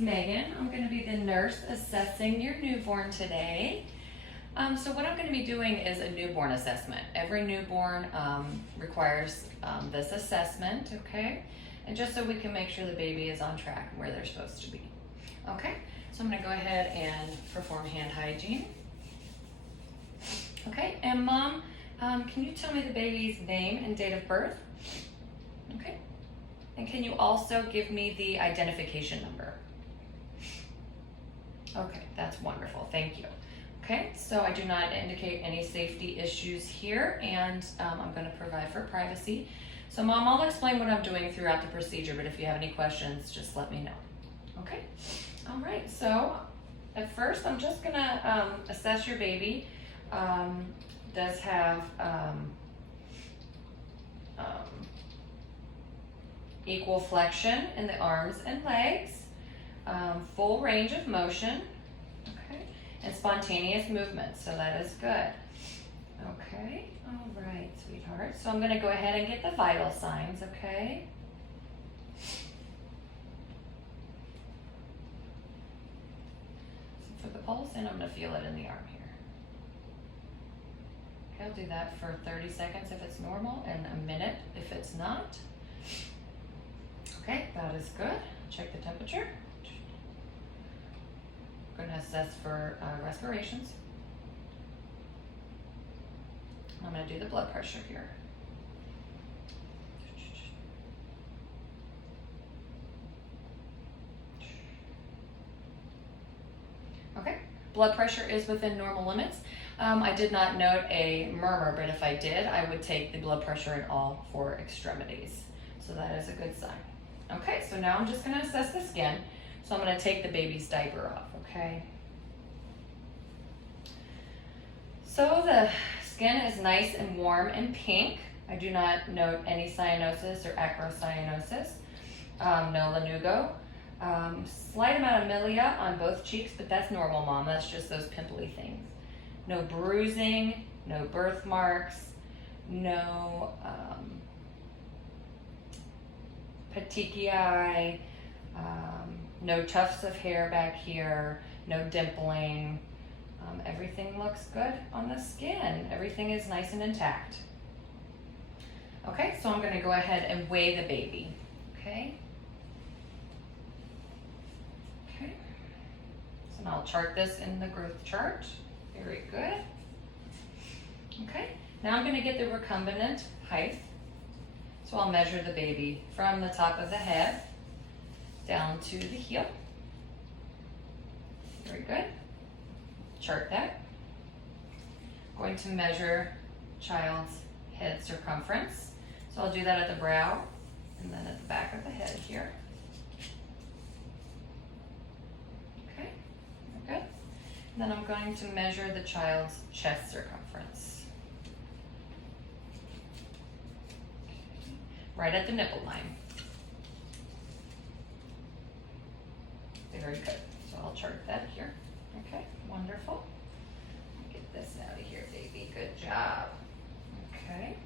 Megan. I'm going to be the nurse assessing your newborn today. So what I'm going to be doing is a newborn assessment. Every newborn requires this assessment, okay? And just so we can make sure the baby is on track and where they're supposed to be. Okay, so I'm going to go ahead and perform hand hygiene. Okay, and Mom, can you tell me the baby's name and date of birth? Okay, and can you also give me the identification number? Okay, that's wonderful, thank you. Okay, so I do not indicate any safety issues here, and I'm going to provide for privacy. So Mom, I'll explain what I'm doing throughout the procedure, but if you have any questions, just let me know. Okay, all right, so at first I'm just going to assess your baby. Does have equal flexion in the arms and legs, full range of motion, okay, and spontaneous movement, so that is good. Okay, all right, sweetheart. So I'm going to go ahead and get the vital signs, okay? So for the pulse, and I'm going to feel it in the arm here. Okay, I'll do that for 30 seconds if it's normal and a minute if it's not. Okay, that is good. Check the temperature. I'm going to assess for respirations. I'm going to do the blood pressure here. Okay, blood pressure is within normal limits. I did not note a murmur, but if I did, I would take the blood pressure in all four extremities. So that is a good sign. Okay, so now I'm just going to assess the skin. So I'm going to take the baby's diaper off, okay? So the skin is nice and warm and pink. I do not note any cyanosis or acrocyanosis. No lanugo. Slight amount of milia on both cheeks, but that's normal, Mom. That's just those pimply things. No bruising, no birthmarks, no petechiae, no tufts of hair back here, no dimpling. Everything looks good on the skin. Everything is nice and intact. Okay, so I'm going to go ahead and weigh the baby. Okay. Okay. So now I'll chart this in the growth chart. Very good. Okay, now I'm going to get the recombinant height. So I'll measure the baby from the top of the head down to the heel. Very good. Chart that. Going to measure child's head circumference. So I'll do that at the brow and then at the back of the head here. Okay, good. And then I'm going to measure the child's chest circumference. Right at the nipple line. Very good. So I'll chart that here. Okay, wonderful. Get this out of here, baby. Good job. Okay.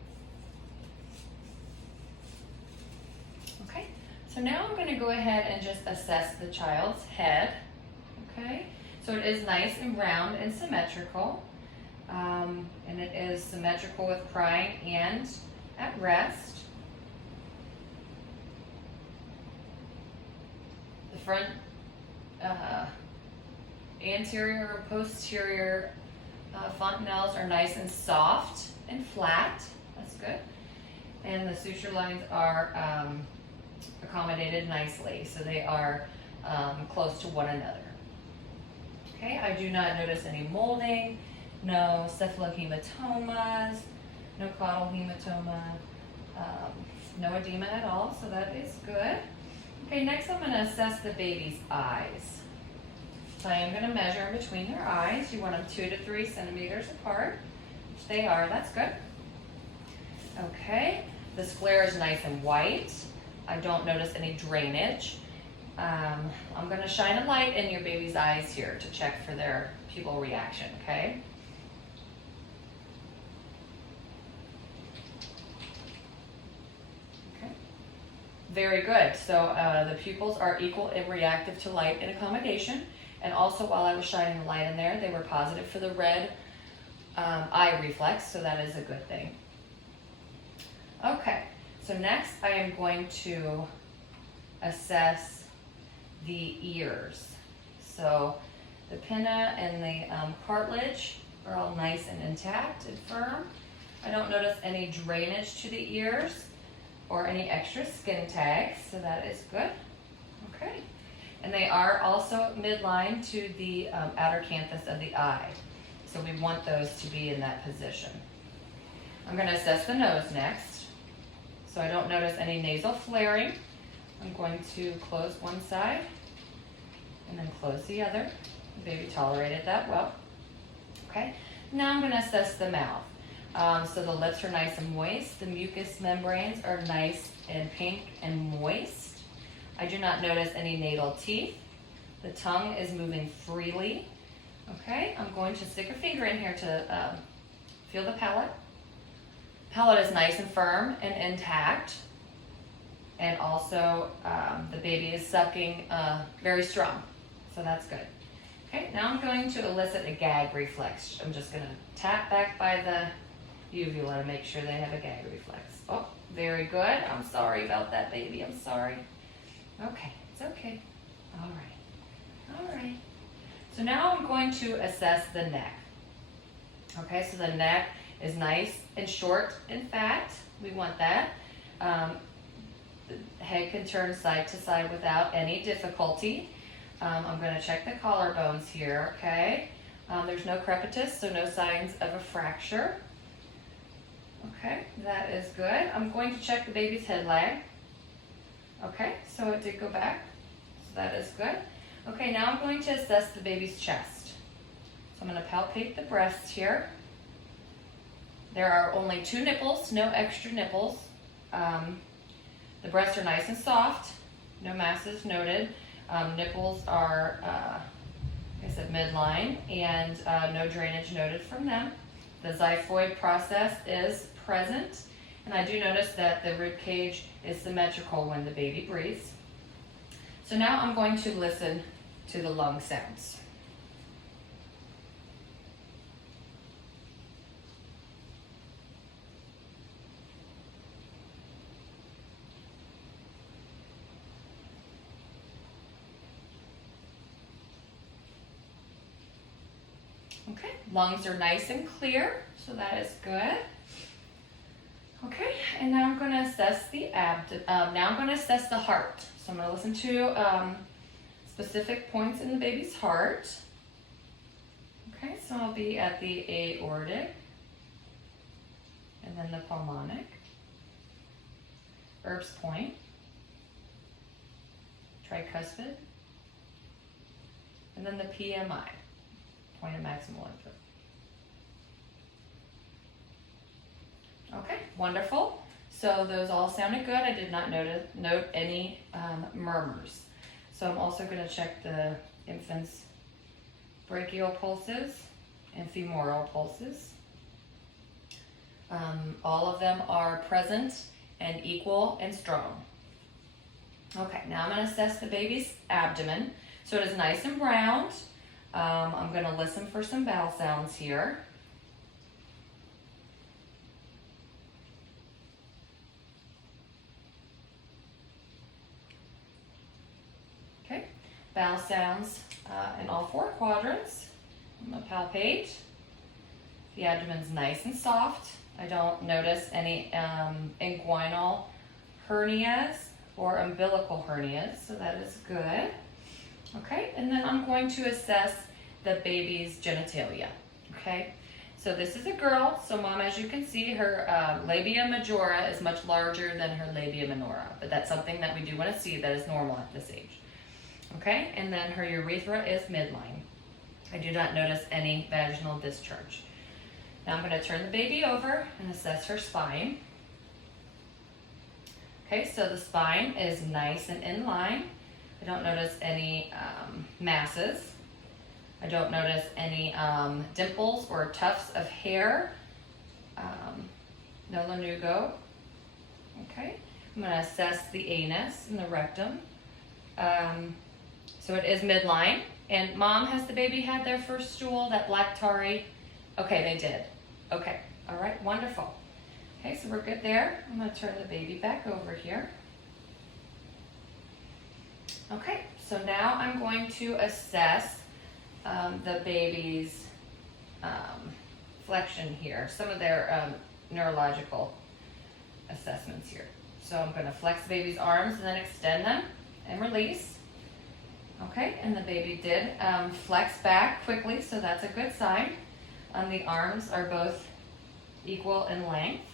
Okay, so now I'm going to go ahead and just assess the child's head. Okay, so it is nice and round and symmetrical. And it is symmetrical with crying and at rest. The front anterior or posterior fontanelles are nice and soft and flat. That's good. And the suture lines are accommodated nicely, so they are close to one another. Okay, I do not notice any molding, no cephalohematomas, no caudal hematoma, no edema at all, so that is good. Okay, next I'm going to assess the baby's eyes. So I am going to measure in between their eyes. You want them 2 to 3 centimeters apart, which they are. That's good. Okay, the sclera is nice and white. I don't notice any drainage. I'm going to shine a light in your baby's eyes here to check for their pupil reaction, okay? Okay. very good. So the pupils are equal and reactive to light and accommodation. And also while I was shining the light in there, they were positive for the red eye reflex, so that is a good thing. Okay, so next I am going to assess the ears. So the pinna and the cartilage are all nice and intact and firm. I don't notice any drainage to the ears or any extra skin tags, so that is good. Okay, and they are also midline to the outer canthus of the eye. So we want those to be in that position. I'm going to assess the nose next. So I don't notice any nasal flaring. I'm going to close one side and then close the other. The baby tolerated that well. Okay, now I'm going to assess the mouth. So the lips are nice and moist. The mucous membranes are nice and pink and moist. I do not notice any natal teeth. The tongue is moving freely. Okay, I'm going to stick a finger in here to feel the palate. Palate is nice and firm and intact. And also the baby is sucking very strong, so that's good. Okay, now I'm going to elicit a gag reflex. I'm just going to tap back by the uvula to make sure they have a gag reflex. Oh, very good. I'm sorry about that, baby. I'm sorry. Okay, it's okay. All right. All right. So now I'm going to assess the neck. Okay, so the neck is nice and short and fat. We want that. The head can turn side to side without any difficulty. I'm going to check the collarbones here, okay? There's no crepitus, so no signs of a fracture. Okay, that is good. I'm going to check the baby's head lag. Okay, so it did go back, so that is good. Okay, now I'm going to assess the baby's chest. So I'm going to palpate the breast here. There are only 2 nipples, no extra nipples. The breasts are nice and soft, no masses noted. Nipples are, like I said, midline, and no drainage noted from them. The xiphoid process is present, and I do notice that the rib cage is symmetrical when the baby breathes. So now I'm going to listen to the lung sounds. Okay, lungs are nice and clear, so that is good. Okay, and now I'm going to assess the now I'm going to assess the heart. So I'm going to listen to specific points in the baby's heart. Okay, so I'll be at the aortic, and then the pulmonic, Erb's point, tricuspid, and then the PMI, point of maximal interest. Okay, wonderful. So those all sounded good. I did not note any murmurs. So I'm also going to check the infant's brachial pulses and femoral pulses. All of them are present and equal and strong. Okay, now I'm going to assess the baby's abdomen. So it is nice and round. I'm going to listen for some vowel sounds here. Okay, vowel sounds in all 4 quadrants. I'm going to palpate. The abdomen's nice and soft. I don't notice any inguinal hernias or umbilical hernias, so that is good. Okay, and then I'm going to assess the baby's genitalia. Okay, so this is a girl, so mom, as you can see, her labia majora is much larger than her labia minora, but that's something that we do want to see that is normal at this age. Okay, and then her urethra is midline. I do not notice any vaginal discharge. Now I'm going to turn the baby over and assess her spine. Okay, so the spine is nice and in line. I don't notice any masses. I don't notice any dimples or tufts of hair. No lanugo. Okay, I'm gonna assess the anus and the rectum. So it is midline. And Mom, has the baby had their first stool, that black tarry? Okay, they did. Okay, all right, wonderful. Okay, so we're good there. I'm gonna turn the baby back over here. Okay, so now I'm going to assess the baby's flexion here, some of their neurological assessments here. So I'm going to flex the baby's arms and then extend them and release. Okay, and the baby did flex back quickly, so that's a good sign. The arms are both equal in length.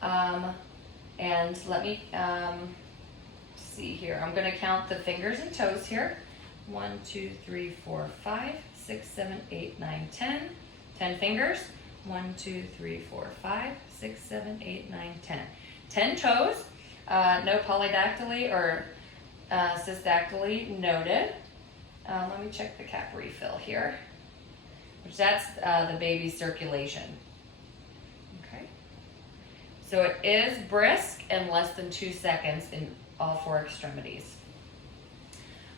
And let me see here. I'm going to count the fingers and toes here. 1, 2, 3, 4, 5, 6, 7, 8, 9, 10. 10 fingers. 1, 2, 3, 4, 5, 6, 7, 8, 9, 10. 10 toes. No polydactyly or cystadactyly noted. Let me check the cap refill here, which that's the baby's circulation. Okay. So it is brisk and less than 2 seconds in all 4 extremities.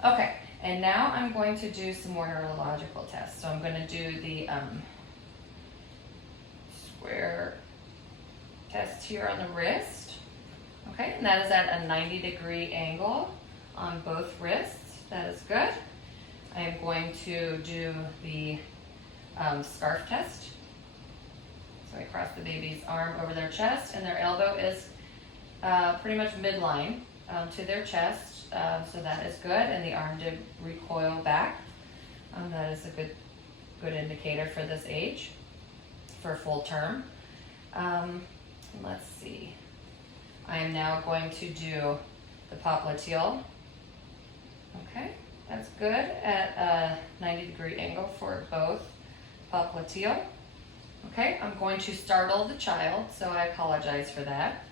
Okay, and now I'm going to do some more neurological tests. So I'm going to do the square test here on the wrist. Okay, and that is at a 90-degree angle on both wrists. That is good. I am going to do the scarf test. So I cross the baby's arm over their chest, and their elbow is pretty much midline to their chest, so that is good, and the arm did recoil back. That is a good indicator for this age, for full term. Let's see. I am now going to do the popliteal. Okay, that's good at a 90-degree angle for both popliteal. Okay, I'm going to startle the child, so I apologize for that.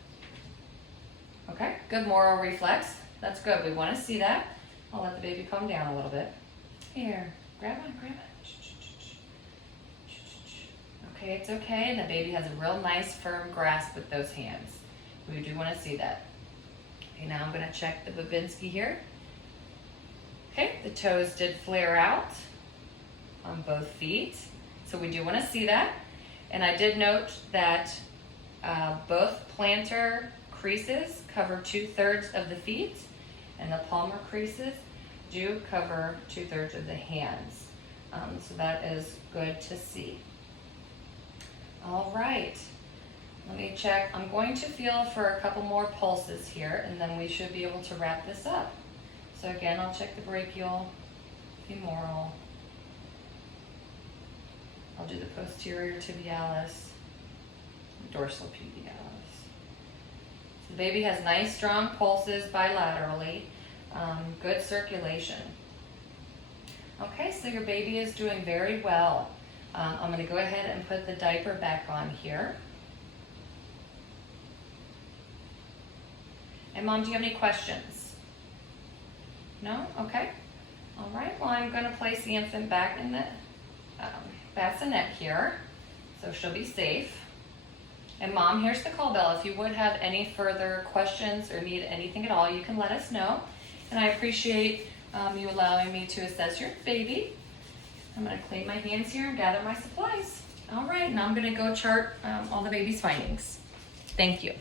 Okay, good moral reflex. That's good. We want to see that. I'll let the baby calm down a little bit. Here, grab on, grab on. Okay, it's okay. And the baby has a real nice, firm grasp with those hands. We do want to see that. Okay, now I'm going to check the Babinski here. Okay, the toes did flare out on both feet. So we do want to see that. And I did note that both plantar creases cover 2/3 of the feet, and the palmar creases do cover 2/3 of the hands. So that is good to see. All right, let me check. I'm going to feel for a couple more pulses here, and then we should be able to wrap this up. So again, I'll check the brachial, femoral. I'll do the posterior tibialis, dorsal pubialis. So the baby has nice, strong pulses bilaterally, good circulation. Okay, so your baby is doing very well. I'm going to go ahead and put the diaper back on here. And Mom, do you have any questions? No? Okay. All right, well, I'm going to place the infant back in the bassinet here, so she'll be safe. And Mom, here's the call bell. If you would have any further questions or need anything at all, you can let us know. And I appreciate you allowing me to assess your baby. I'm going to clean my hands here and gather my supplies. All right, now I'm going to go chart all the baby's findings. Thank you.